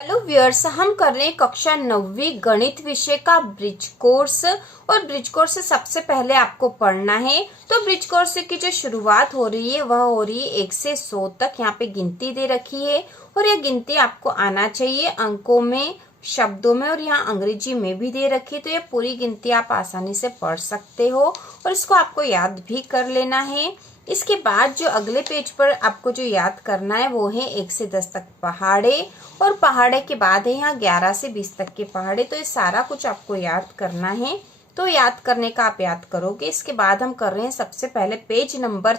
Hello viewers, हम कर रहे हैं कक्षा 9वीं गणित विषय का ब्रिज कोर्स। और ब्रिज कोर्स से सबसे पहले आपको पढ़ना है। तो ब्रिज कोर्स की जो शुरुआत हो रही है वह हो रही है 1 से 100 तक। यहाँ पे गिनती दे रखी है और यह गिनती आपको आना चाहिए अंकों में, शब्दों में, और यहाँ अंग्रेजी में भी दे रखी है। तो ये पूरी गिनती आप आसानी से पढ़ सकते हो और इसको आपको याद भी कर लेना है। इसके बाद जो अगले पेज पर आपको जो याद करना है वो है 1 से 10 तक पहाड़े, और पहाड़े के बाद है यहाँ 11 से 20 तक के पहाड़े। तो ये सारा कुछ आपको याद करना है। तो याद करने का आप याद करोगे। इसके बाद हम कर रहे हैं सबसे पहले पेज नंबर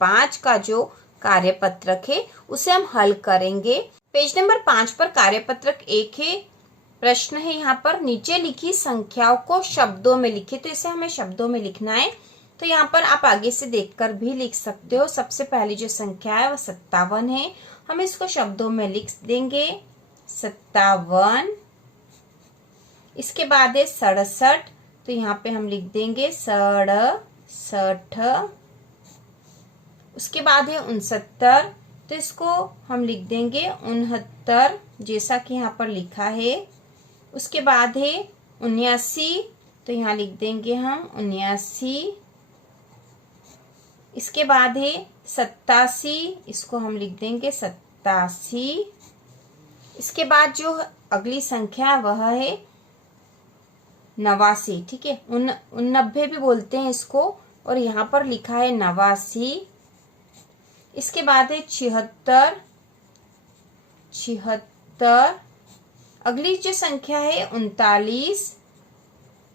5 का जो कार्यपत्रक है उसे हम हल करेंगे। पेज नंबर 5 पर कार्यपत्रक 1 है। प्रश्न है यहाँ पर, नीचे लिखी संख्याओं को शब्दों में लिखे। तो इसे हमें शब्दों में लिखना है। तो यहाँ पर आप आगे से देखकर भी लिख सकते हो। सबसे पहली जो संख्या है वह 57 है। हम इसको शब्दों में लिख देंगे 57। इसके बाद है 67। तो यहाँ पे हम लिख देंगे 67। उसके बाद है 69। तो इसको हम लिख देंगे 69, जैसा कि यहाँ पर लिखा है। उसके बाद है 79। तो यहाँ लिख देंगे हम 79। इसके बाद है 87। इसको हम लिख देंगे 87। इसके बाद जो अगली संख्या वह है 89। ठीक है, 89 भी बोलते हैं इसको, और यहाँ पर लिखा है 89। इसके बाद है 76। 76। अगली जो संख्या है 39,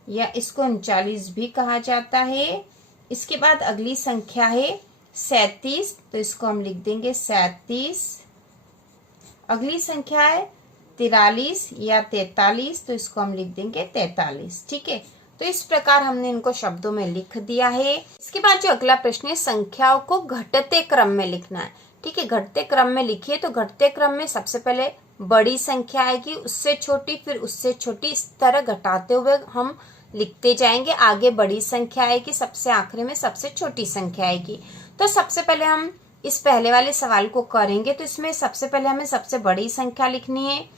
या इसको 39 भी कहा जाता है। इसके बाद अगली संख्या है 37। तो इसको हम लिख देंगे 37। अगली संख्या है 43 या 43। तो इसको हम लिख देंगे 43। ठीक है, तो इस प्रकार हमने इनको शब्दों में लिख दिया है। इसके बाद जो अगला प्रश्न है, संख्याओं को घटते क्रम में लिखना है। ठीक है, घटते क्रम में लिखिए। तो घटते क्रम में सबसे पहले बड़ी संख्या आएगी, उससे छोटी, फिर उससे छोटी, इस तरह घटाते हुए हम लिखते जाएंगे। आगे बड़ी संख्या आएगी, सबसे आखिरी में सबसे छोटी संख्या आएगी। तो सबसे पहले हम इस पहले वाले सवाल को करेंगे। तो इसमें सबसे पहले हमें सबसे बड़ी संख्या लिखनी है।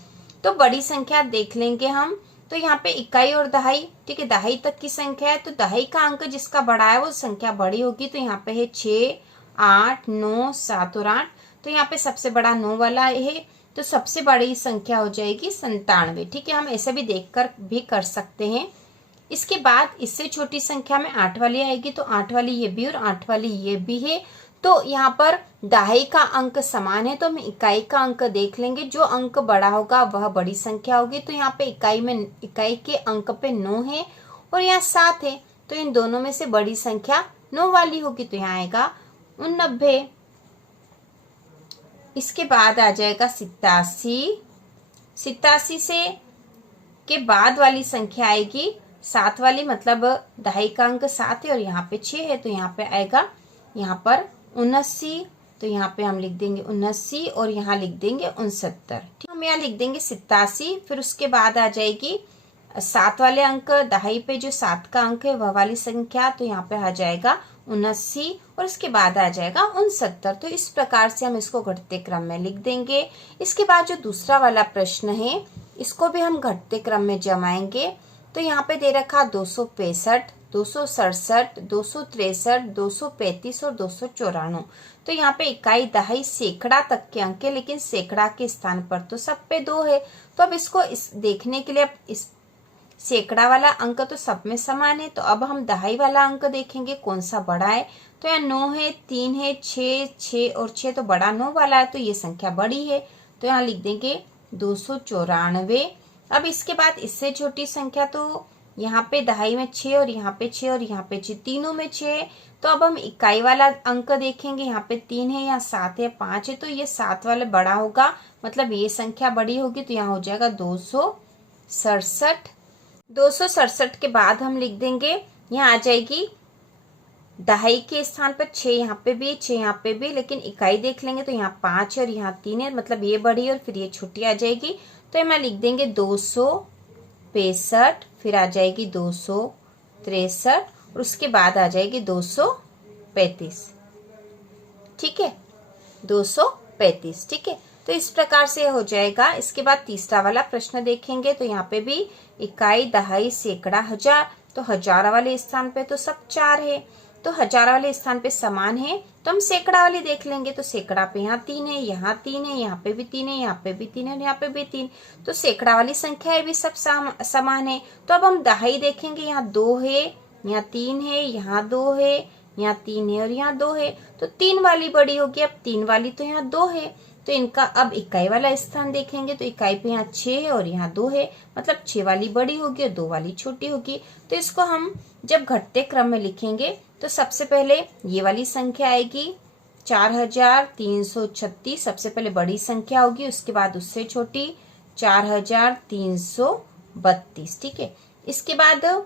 तो बड़ी संख्या देख लेंगे हम। तो यहाँ पे इकाई और दहाई, ठीक है, दहाई तक की संख्या है। तो दहाई का अंक जिसका बड़ा है वो संख्या बड़ी होगी। तो यहाँ पे है 6, 8, 9, 7 और 8। तो यहाँ पे सबसे बड़ा 9 वाला है। तो सबसे बड़ी संख्या हो जाएगी 97। ठीक है, हम ऐसे भी देखकर भी कर सकते हैं। इसके बाद इससे छोटी संख्या में 8 वाली आएगी। तो 8 वाली ये भी और 8 वाली ये भी है। तो यहाँ पर दहाई का अंक समान है, तो हम इकाई का अंक देख लेंगे। जो अंक बड़ा होगा वह बड़ी संख्या होगी। तो यहाँ पे इकाई के अंक पे 9 है और यहाँ 7 है। तो इन दोनों में से बड़ी संख्या 9 वाली होगी। तो यहाँ आएगा 89। इसके बाद आ जाएगा 87। 87 से के बाद वाली संख्या आएगी 7 वाली, मतलब दहाई का अंक 7 है और यहाँ पे 6 है। तो यहाँ पे आएगा यहाँ पर 79। तो यहाँ पे हम लिख देंगे 79 और यहाँ लिख देंगे 69। ठीक, हम यहाँ लिख देंगे 87। फिर उसके बाद आ जाएगी 7 वाले अंक, दहाई पे जो 7 का अंक है वह वाली संख्या। तो यहाँ पे आ जाएगा 79 और इसके बाद आ जाएगा 69। तो इस प्रकार से हम इसको घटते क्रम में लिख देंगे। इसके बाद जो दूसरा वाला प्रश्न है इसको भी हम घटते क्रम में जमाएंगे। तो यहाँ पे दे रखा 265, 267, 263, 235 और 294। तो यहाँ पे इकाई, दहाई, सैकड़ा तक के अंक है, लेकिन सैकड़ा के स्थान पर तो सब पे 2 है। तो अब इसको देखने के लिए इस सैकड़ा वाला अंक तो सब में समान है। तो अब हम दहाई वाला अंक देखेंगे कौन सा बड़ा है। तो यहाँ 9 है, 3 है, 6 और 6। तो बड़ा 9 वाला है, तो ये संख्या बड़ी है। तो यहाँ लिख देंगे 294। अब इसके बाद इससे छोटी संख्या, तो यहाँ पे दहाई में 6 और यहाँ पे 6 और यहाँ पे 6, तीनों में 6 है। तो अब हम इकाई वाला अंक देखेंगे। यहाँ पे 3 है, यहाँ 7 है, 5 है। तो ये 7 वाला बड़ा होगा, मतलब ये संख्या बड़ी होगी। तो यहाँ हो जाएगा 267। 267 के बाद हम लिख देंगे, यहाँ आ जाएगी दहाई के स्थान पर 6, यहाँ पे भी 6, यहाँ पे भी, लेकिन इकाई देख लेंगे तो यहाँ 5 है और यहाँ 3 है, मतलब ये बड़ी है और फिर ये छोटी आ जाएगी। तो मैं लिख देंगे 265, फिर आ जाएगी 263 और उसके बाद आ जाएगी 235। ठीक है, 235। ठीक है, तो इस प्रकार से हो जाएगा। इसके बाद तीसरा वाला प्रश्न देखेंगे तो यहाँ पे भी इकाई, दहाई, सैकड़ा, हजार। तो हजार वाले स्थान पे तो सब 4 है, तो हजार वाले स्थान पे समान है, तो हम सैकड़ा वाली देख लेंगे। तो सैकड़ा पे यहाँ 3 है, यहाँ 3 है, यहाँ पे भी 3 है, यहाँ पे भी 3 है और यहाँ पे भी 3। तो सैकड़ा वाली संख्या भी सब समान है। तो अब हम दहाई देखेंगे, यहाँ 2 है, यहाँ 3 है, यहाँ 2 है, यहाँ 3 है और यहाँ 2 है। तो 3 वाली बड़ी होगी, अब 3 वाली तो यहाँ 2 है। तो इनका अब इकाई वाला स्थान देखेंगे तो इकाई पे यहाँ 6 है और यहाँ 2 है, मतलब 6 वाली बड़ी होगी और 2 वाली छोटी होगी। तो इसको हम जब घटते क्रम में लिखेंगे तो सबसे पहले ये वाली संख्या आएगी 4336, सबसे पहले बड़ी संख्या होगी, उसके बाद उससे छोटी 4332। ठीक है। इसके बाद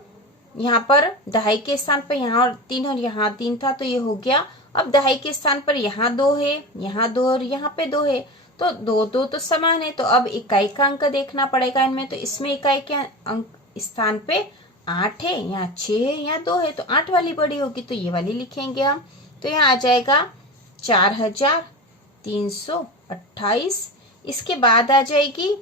यहाँ पर दहाई के स्थान पर यहाँ 3 और यहाँ 3 था, तो ये हो गया। अब दहाई के स्थान पर यहाँ 2 है, यहाँ 2 और यहाँ पे 2 है, तो 2 2 तो समान है। तो अब इकाई का अंक देखना पड़ेगा इनमें। तो इसमें इकाई के अंक स्थान पे 8 है, यहाँ 6 है, यहाँ 2 है, तो 8 वाली बड़ी होगी, तो ये वाली लिखेंगे हम। तो यहाँ आ जाएगा 4328। इसके बाद आ जाएगी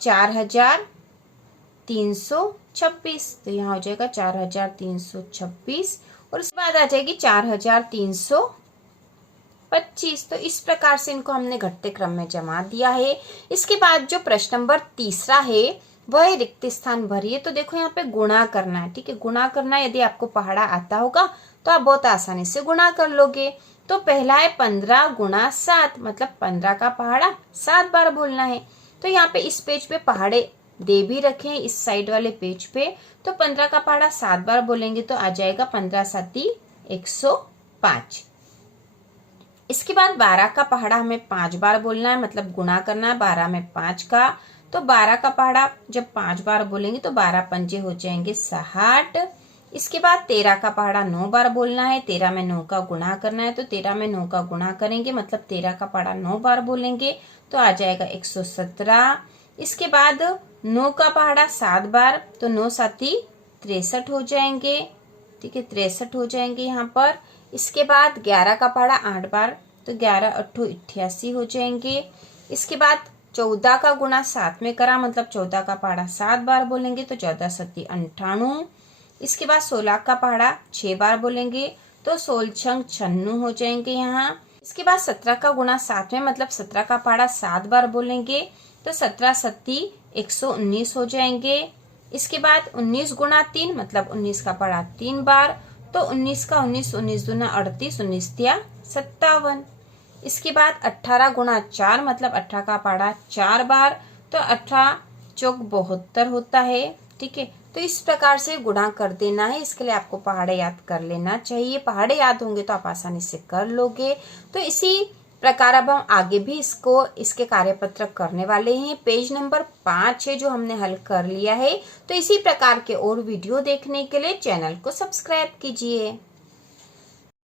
4326, तो यहाँ हो जाएगा 4326 और उसके बाद आ जाएगी 4325। तो इस प्रकार से इनको हमने घटते क्रम में जमा दिया है। इसके बाद जो प्रश्न नंबर तीसरा है वह रिक्त स्थान भरिए। तो देखो यहाँ पे गुणा करना है। ठीक है, गुणा करना है। यदि आपको पहाड़ा आता होगा तो आप बहुत आसानी से गुणा कर लोगे। तो पहला है 15 गुणा 7, मतलब 15 का पहाड़ा 7 बार बोलना है। तो यहाँ पे इस पेज पे पहाड़े दे भी रखे हैं, इस साइड वाले पेज पे। तो 15 का पहाड़ा 7 बार बोलेंगे तो आ जाएगा 15 7 105। इसके बाद 12 का पहाड़ा हमें 5 बार बोलना है, मतलब गुणा करना है 12 में 5 का। तो 12 का पहाड़ा जब 5 बार बोलेंगे तो 12 पंजे हो जाएंगे 60। इसके बाद 13 का पहाड़ा 9 बार बोलना है, 13 में 9 का गुणा करना है। तो 13 में 9 का गुणा करेंगे, मतलब 13 का पहाड़ा 9 बार बोलेंगे तो आ जाएगा 117। इसके बाद 9 का पहाड़ा 7 बार, तो 9 7 63 हो जाएंगे। ठीक है, 63 हो जाएंगे यहाँ पर। इसके बाद 11 का पहाड़ा 8 बार, तो 11 8 88 हो जाएंगे। इसके बाद 14 का गुणा 7 में करा, मतलब 14 का पहाड़ा 7 बार बोलेंगे तो 14 7 98। इसके बाद 16 का पहाड़ा 6 बार बोलेंगे तो 16 छंग 96 हो जाएंगे यहाँ। इसके बाद 17 का गुणा 7 में, मतलब 17 का पहाड़ा 7 बार बोलेंगे तो 17 7 119 हो जाएंगे। इसके बाद 19 गुणा 3, मतलब 19 का पहाड़ा 3 बार, तो 19 का 19, 19 दूना 38, 19 तिया 57। इसके बाद 18 गुणा 4, मतलब 18 का पहाड़ा 4 बार, तो 18 चौक 72 होता है। ठीक है, तो इस प्रकार से गुणा कर देना है। इसके लिए आपको पहाड़े याद कर लेना चाहिए। पहाड़े याद होंगे तो आप आसानी से कर लोगे। तो इसी प्रकार अब हम आगे भी इसके कार्यपत्र करने वाले हैं। पेज नंबर 5 है जो हमने हल कर लिया है। तो इसी प्रकार के और वीडियो देखने के लिए चैनल को सब्सक्राइब कीजिए।